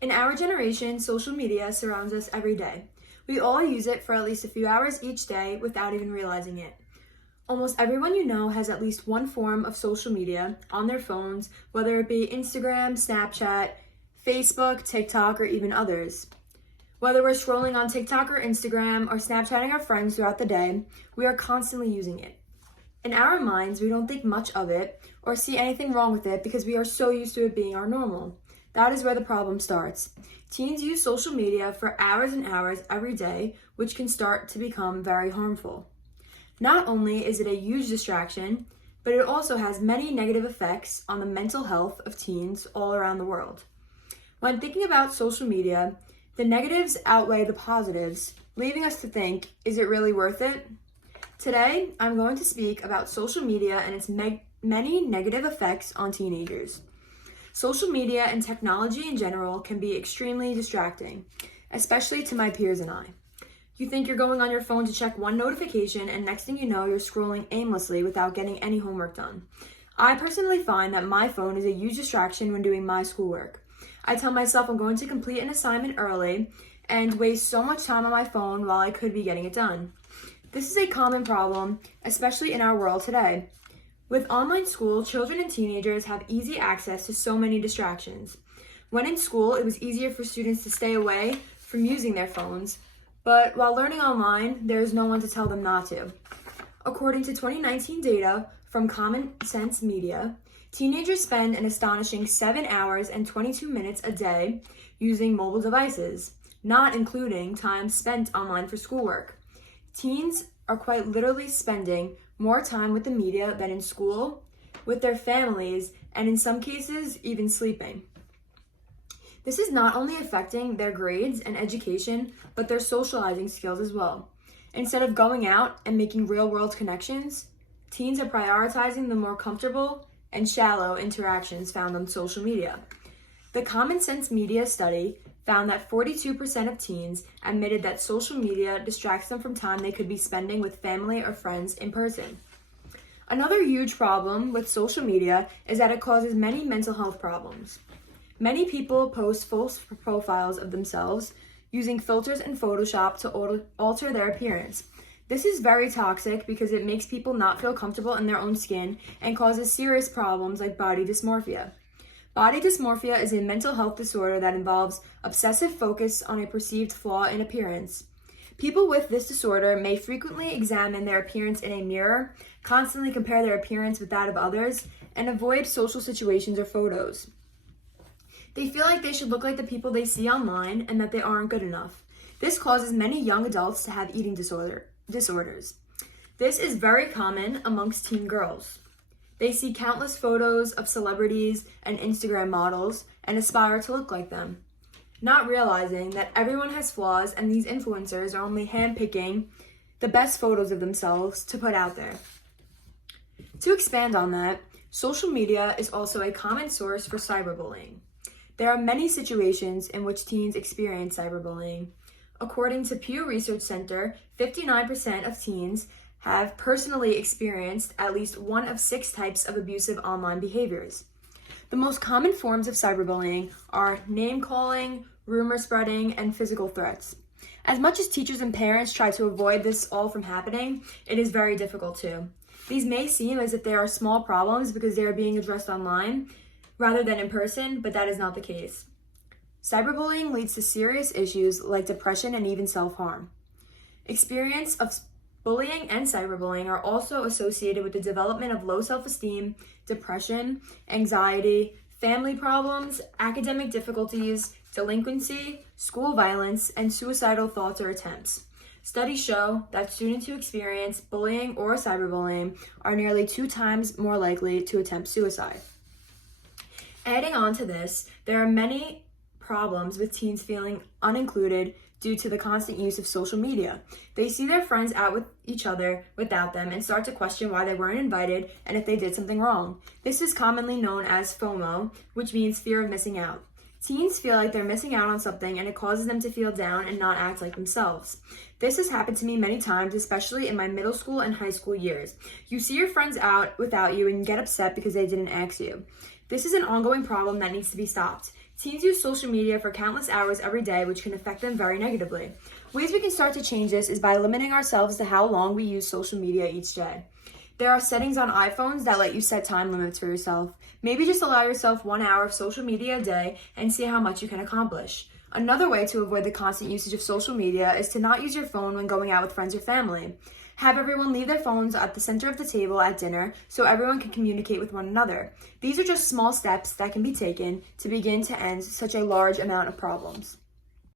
In our generation, social media surrounds us every day. We all use it for at least a few hours each day without even realizing it. Almost everyone you know has at least one form of social media on their phones, whether it be Instagram, Snapchat, Facebook, TikTok, or even others. Whether we're scrolling on TikTok or Instagram or Snapchatting our friends throughout the day, we are constantly using it. In our minds, we don't think much of it or see anything wrong with it because we are so used to it being our normal. That is where the problem starts. Teens use social media for hours and hours every day, which can start to become very harmful. Not only is it a huge distraction, but it also has many negative effects on the mental health of teens all around the world. When thinking about social media, the negatives outweigh the positives, leaving us to think, is it really worth it? Today, I'm going to speak about social media and its many negative effects on teenagers. Social media and technology in general can be extremely distracting, especially to my peers and I. You think you're going on your phone to check one notification, and next thing you know, you're scrolling aimlessly without getting any homework done. I personally find that my phone is a huge distraction when doing my schoolwork. I tell myself I'm going to complete an assignment early and waste so much time on my phone while I could be getting it done. This is a common problem, especially in our world today. With online school, children and teenagers have easy access to so many distractions. When in school, it was easier for students to stay away from using their phones, but while learning online, there is no one to tell them not to. According to 2019 data from Common Sense Media, teenagers spend an astonishing 7 hours and 22 minutes a day using mobile devices, not including time spent online for schoolwork. Teens are quite literally spending more time with the media than in school, with their families, and in some cases, even sleeping. This is not only affecting their grades and education, but their socializing skills as well. Instead of going out and making real-world connections, teens are prioritizing the more comfortable and shallow interactions found on social media. The Common Sense Media study found that 42% of teens admitted that social media distracts them from time they could be spending with family or friends in person. Another huge problem with social media is that it causes many mental health problems. Many people post false profiles of themselves using filters and Photoshop to alter their appearance. This is very toxic because it makes people not feel comfortable in their own skin and causes serious problems like body dysmorphia. Body dysmorphia is a mental health disorder that involves obsessive focus on a perceived flaw in appearance. People with this disorder may frequently examine their appearance in a mirror, constantly compare their appearance with that of others, and avoid social situations or photos. They feel like they should look like the people they see online and that they aren't good enough. This causes many young adults to have eating disorders. This is very common amongst teen girls. They see countless photos of celebrities and Instagram models and aspire to look like them, not realizing that everyone has flaws and these influencers are only handpicking the best photos of themselves to put out there. To expand on that, social media is also a common source for cyberbullying. There are many situations in which teens experience cyberbullying. According to Pew Research Center, 59% of teens have personally experienced at least one of 6 types of abusive online behaviors. The most common forms of cyberbullying are name-calling, rumor spreading, and physical threats. As much as teachers and parents try to avoid this all from happening, it is very difficult too. These may seem as if they are small problems because they are being addressed online rather than in person, but that is not the case. Cyberbullying leads to serious issues like depression and even self-harm. Experience of bullying and cyberbullying are also associated with the development of low self-esteem, depression, anxiety, family problems, academic difficulties, delinquency, school violence, and suicidal thoughts or attempts. Studies show that students who experience bullying or cyberbullying are nearly 2 times more likely to attempt suicide. Adding on to this, there are many problems with teens feeling unincluded due to the constant use of social media. They see their friends out with each other without them and start to question why they weren't invited and if they did something wrong. This is commonly known as FOMO, which means fear of missing out. Teens feel like they're missing out on something and it causes them to feel down and not act like themselves. This has happened to me many times, especially in my middle school and high school years. You see your friends out without you and get upset because they didn't ask you. This is an ongoing problem that needs to be stopped. Teens use social media for countless hours every day, which can affect them very negatively. Ways we can start to change this is by limiting ourselves to how long we use social media each day. There are settings on iPhones that let you set time limits for yourself. Maybe just allow yourself 1 hour of social media a day and see how much you can accomplish. Another way to avoid the constant usage of social media is to not use your phone when going out with friends or family. Have everyone leave their phones at the center of the table at dinner so everyone can communicate with one another. These are just small steps that can be taken to begin to end such a large amount of problems.